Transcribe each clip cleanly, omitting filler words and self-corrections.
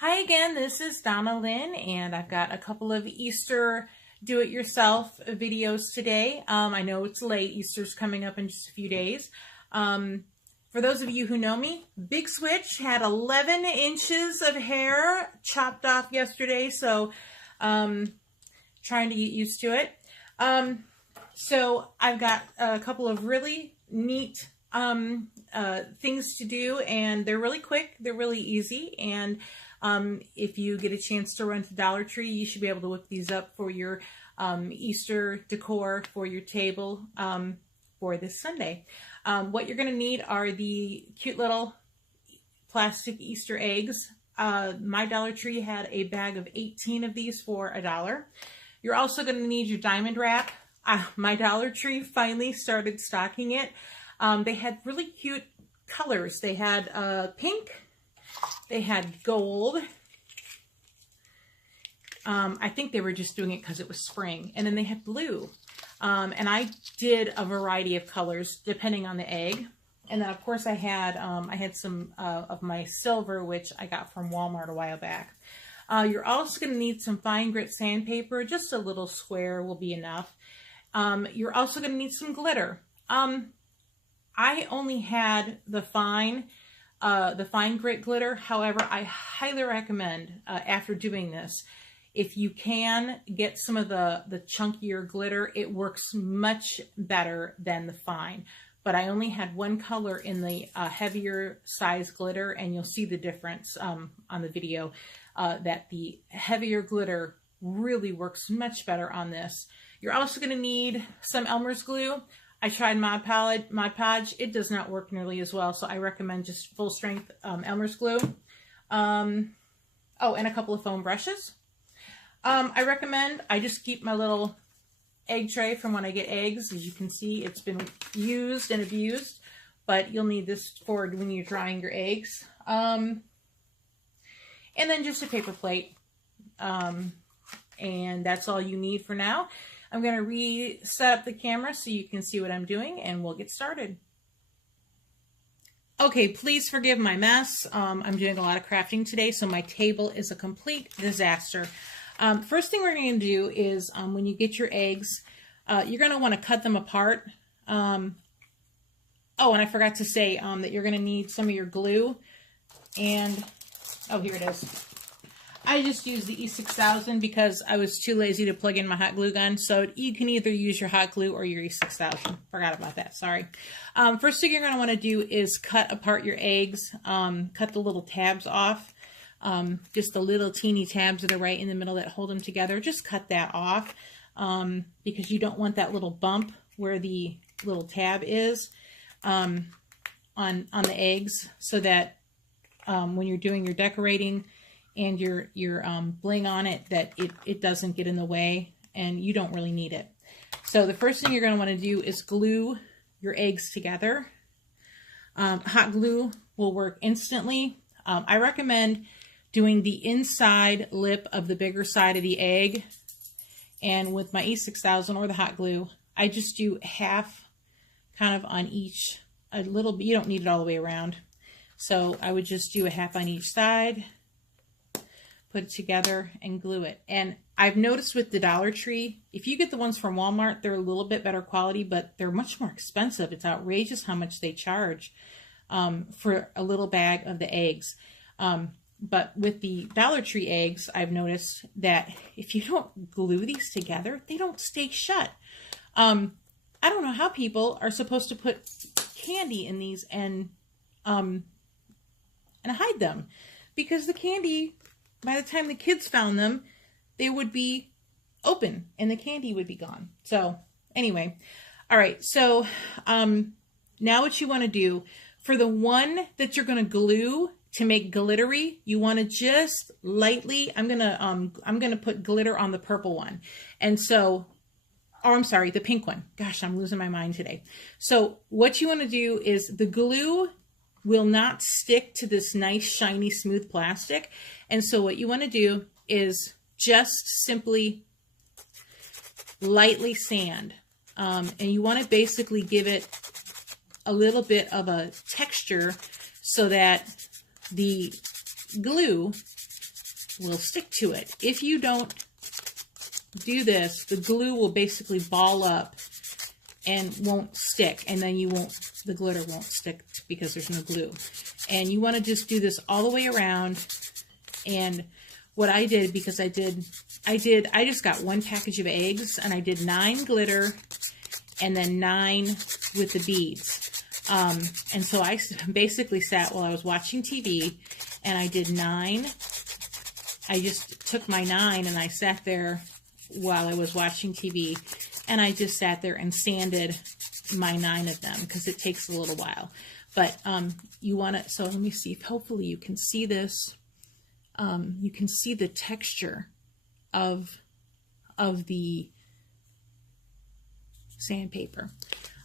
Hi again, this is Donna Lynn, and I've got a couple of Easter do-it-yourself videos today. I know it's late. Easter's coming up in just a few days. For those of you who know me, Big Switch had 11 inches of hair chopped off yesterday, so trying to get used to it. So I've got a couple of really neat things to do, and they're really quick, they're really easy, and if you get a chance to run to Dollar Tree, you should be able to whip these up for your Easter decor for your table for this Sunday. What you're going to need are the cute little plastic Easter eggs. My Dollar Tree had a bag of 18 of these for $1. You're also going to need your diamond wrap. My Dollar Tree finally started stocking it. They had really cute colors. They had pink, they had gold. I think they were just doing it because it was spring. And then they had blue. And I did a variety of colors depending on the egg. And then of course I had some of my silver, which I got from Walmart a while back. You're also going to need some fine grit sandpaper. Just a little square will be enough. You're also going to need some glitter. I only had the fine grit glitter. However, I highly recommend after doing this, if you can get some of the chunkier glitter, it works much better than the fine. But I only had one color in the heavier size glitter, and you'll see the difference on the video that the heavier glitter really works much better on this. You're also going to need some Elmer's glue. I tried Mod Podge. It does not work nearly as well, so I recommend just full strength Elmer's glue. Oh, and a couple of foam brushes. I recommend, I just keep my little egg tray from when I get eggs. As you can see, it's been used and abused, but you'll need this for when you're drying your eggs. And then just a paper plate. And that's all you need for now. I'm going to reset up the camera so you can see what I'm doing, and we'll get started. Okay, please forgive my mess. I'm doing a lot of crafting today, so my table is a complete disaster. First thing we're going to do is when you get your eggs, you're going to want to cut them apart. Oh, and I forgot to say that you're going to need some of your glue. And, oh, here it is. I just used the E6000 because I was too lazy to plug in my hot glue gun. So you can either use your hot glue or your E6000. Forgot about that, sorry. First thing you're going to want to do is cut apart your eggs. Cut the little tabs off. Just the little teeny tabs that are right in the middle that hold them together. Just cut that off because you don't want that little bump where the little tab is on the eggs, so that when you're doing your decorating and your bling on it, that it doesn't get in the way, and you don't really need it. So the first thing you're going to want to do is glue your eggs together. Hot glue will work instantly. I recommend doing the inside lip of the bigger side of the egg, and with my E6000 or the hot glue, I just do half kind of on each, a little bit. You don't need it all the way around. So I would just do a half on each side, put it together, and glue it. And I've noticed with the Dollar Tree, if you get the ones from Walmart, they're a little bit better quality, but they're much more expensive. It's outrageous how much they charge for a little bag of the eggs. But with the Dollar Tree eggs, I've noticed that if you don't glue these together, they don't stay shut. I don't know how people are supposed to put candy in these and hide them, because the candy, by the time the kids found them, they would be open and the candy would be gone. So anyway, all right. So now what you want to do for the one that you're going to glue to make glittery, you want to just lightly, I'm gonna put glitter on the purple one. And so, oh, I'm sorry, the pink one. Gosh, I'm losing my mind today. So what you want to do is the glue will not stick to this nice, shiny, smooth plastic. And so what you want to do is just simply lightly sand. And you want to basically give it a little bit of a texture so that the glue will stick to it. If you don't do this, the glue will basically ball up and won't stick, and then the glitter won't stick because there's no glue. And you want to just do this all the way around. And what I did, because I just got 1 package of eggs, and I did 9 glitter and then 9 with the beads. And so I basically sat while I was watching TV, and I did 9. I just took my 9 and I sat there while I was watching TV, and I just sat there and sanded my 9 of them because it takes a little while. But you want to, so let me see if hopefully you can see this. You can see the texture of the sandpaper.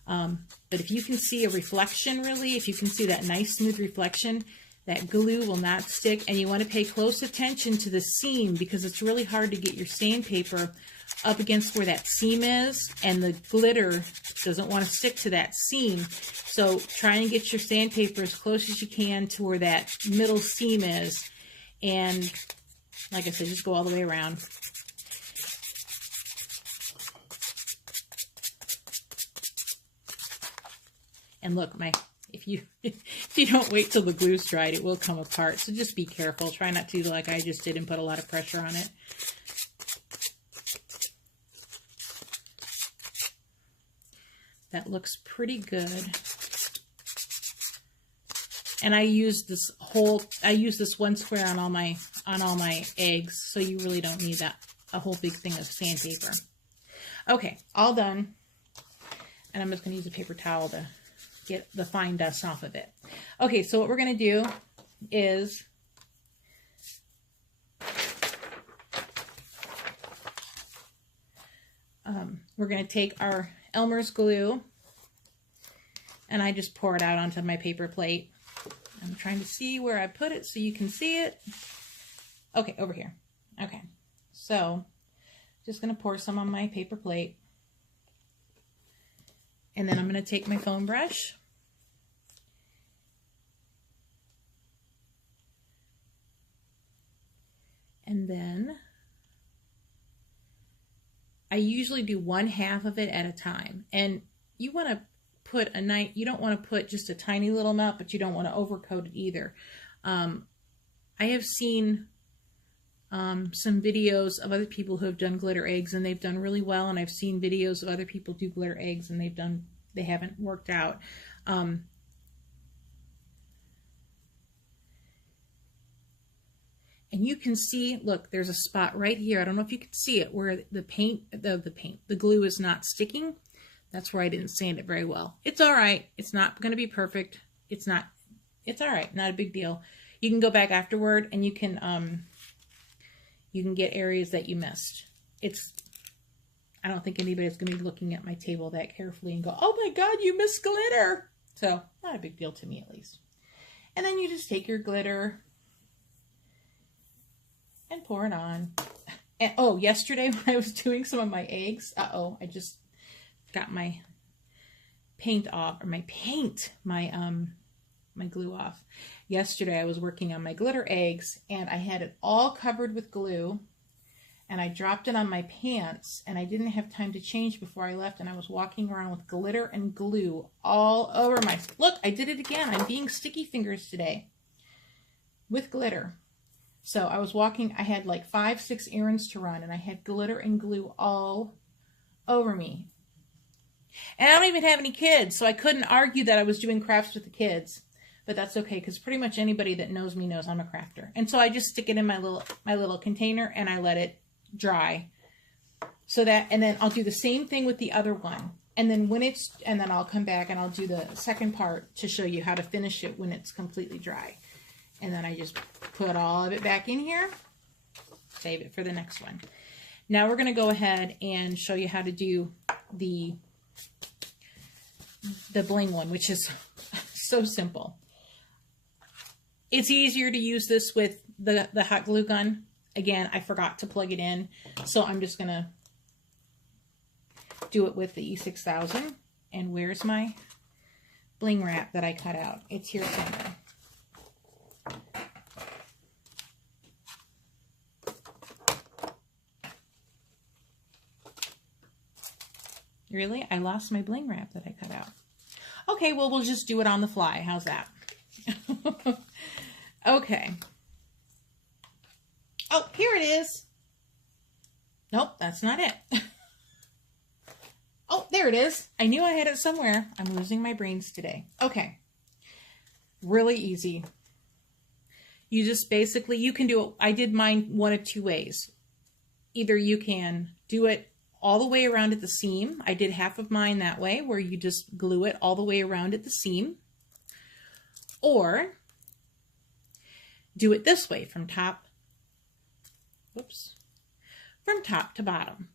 But if you can see a reflection, really, if you can see that nice smooth reflection, that glue will not stick. And you want to pay close attention to the seam, because it's really hard to get your sandpaper up against where that seam is, and the glitter doesn't want to stick to that seam. So try and get your sandpaper as close as you can to where that middle seam is. And like I said, just go all the way around. And look, if you don't wait till the glue's dried, it will come apart. So just be careful. Try not to do like I just did and put a lot of pressure on it. That looks pretty good. And I use this 1 square on all my eggs, so you really don't need a whole big thing of sandpaper. Okay, all done. And I'm just going to use a paper towel to get the fine dust off of it. Okay, so what we're going to do is we're going to take our Elmer's glue, and I just pour it out onto my paper plate. I'm trying to see where I put it so you can see it. Okay, over here. Okay, so just going to pour some on my paper plate. And then I'm going to take my foam brush. And then I usually do 1/2 of it at a time. And you want to put you don't want to put just a tiny little amount, but you don't want to overcoat it either. I have seen some videos of other people who have done glitter eggs, and they've done really well. And I've seen videos of other people do glitter eggs, and they haven't worked out. And you can see, look, there's a spot right here. I don't know if you can see it, where the glue is not sticking. That's where I didn't sand it very well. It's all right. It's not going to be perfect. It's all right. Not a big deal. You can go back afterward, and you can get areas that you missed. I don't think anybody's going to be looking at my table that carefully and go, oh my God, you missed glitter. So not a big deal to me, at least. And then you just take your glitter and pour it on. And oh, yesterday when I was doing some of my eggs, I just got my paint off, or my glue off. Yesterday I was working on my glitter eggs, and I had it all covered with glue, and I dropped it on my pants, and I didn't have time to change before I left, and I was walking around with glitter and glue all over my... Look, I did it again. I'm being sticky fingers today with glitter. So I was walking, I had like 5-6 errands to run, and I had glitter and glue all over me. And I don't even have any kids, so I couldn't argue that I was doing crafts with the kids. But that's okay, because pretty much anybody that knows me knows I'm a crafter. And so I just stick it in my little container, and I let it dry. So that, and then I'll do the same thing with the other one. And then and then I'll come back and I'll do the second part to show you how to finish it when it's completely dry. And then I just put all of it back in here, save it for the next one. Now we're going to go ahead and show you how to do the bling one, which is so simple. It's easier to use this with the hot glue gun. Again, I forgot to plug it in, so I'm just going to do it with the E6000. And where's my bling wrap that I cut out? It's here somewhere. Really? I lost my bling wrap that I cut out. Okay, well, we'll just do it on the fly. How's that? Okay. Oh, here it is. Nope, that's not it. Oh, there it is. I knew I had it somewhere. I'm losing my brains today. Okay. Really easy. You just basically, you can do it. I did mine one of two ways. Either you can do it all the way around at the seam. I did half of mine that way, where you just glue it all the way around at the seam. Or do it this way from top, whoops, from top to bottom.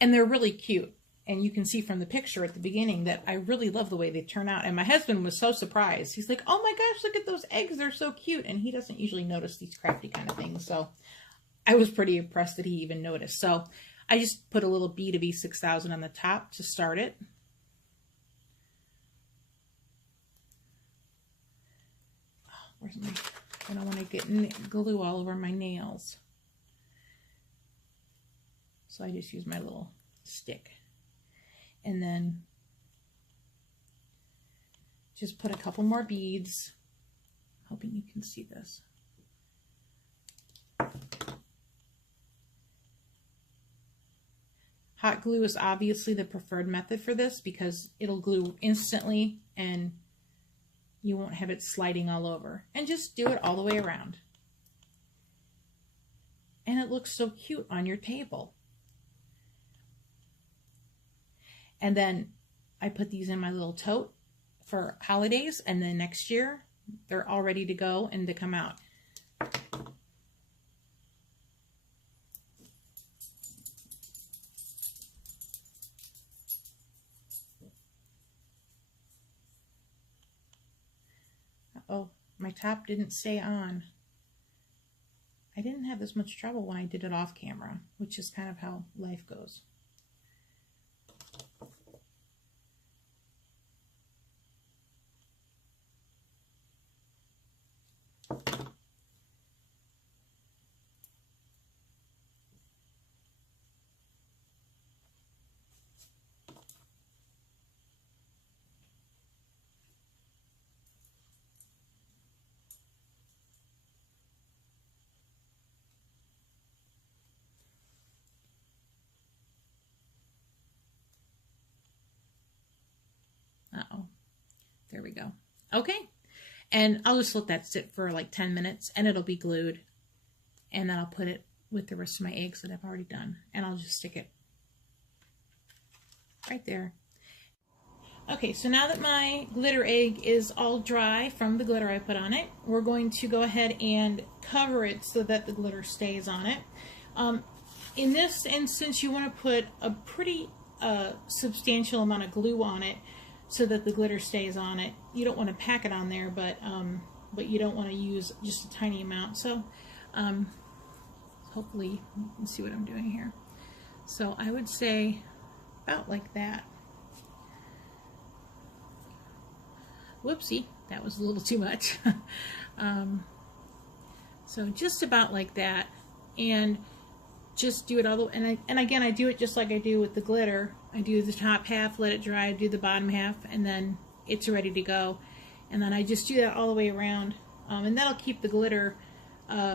And they're really cute. And you can see from the picture at the beginning that I really love the way they turn out. And my husband was so surprised. He's like, oh my gosh, look at those eggs. They're so cute. And he doesn't usually notice these crafty kind of things. So I was pretty impressed that he even noticed. So I just put a little bead of E6000 on the top to start it. Oh, where's my, I don't want to get glue all over my nails. So I just use my little stick. And then just put a couple more beads. Hoping you can see this. Hot glue is obviously the preferred method for this because it'll glue instantly and you won't have it sliding all over. And just do it all the way around. And it looks so cute on your table. And then I put these in my little tote for holidays, and then next year they're all ready to go and to come out. Oh, my top didn't stay on. I didn't have this much trouble when I did it off camera, which is kind of how life goes. Uh-oh. There we go. Okay. And I'll just let that sit for like 10 minutes and it'll be glued. And then I'll put it with the rest of my eggs that I've already done. And I'll just stick it right there. Okay, so now that my glitter egg is all dry from the glitter I put on it, we're going to go ahead and cover it so that the glitter stays on it. In this instance, you want to put a pretty substantial amount of glue on it so that the glitter stays on it. You don't want to pack it on there, but you don't want to use just a tiny amount. So hopefully you can see what I'm doing here. So I would say about like that. Whoopsie, that was a little too much. So just about like that, and just do it all the way. And again, I do it just like I do with the glitter. I do the top half, let it dry, do the bottom half, and then it's ready to go. And then I just do that all the way around, and that'll keep the glitter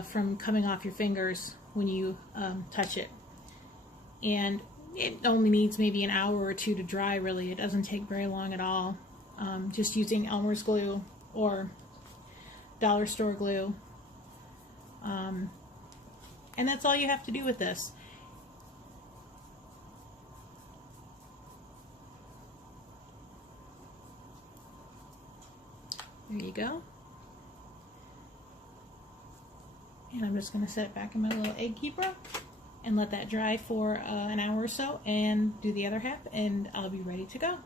from coming off your fingers when you touch it. And it only needs maybe an hour or two to dry, really. It doesn't take very long at all. Just using Elmer's glue or dollar store glue. And that's all you have to do with this. There you go. And I'm just going to set it back in my little egg keeper and let that dry for an hour or so and do the other half, and I'll be ready to go.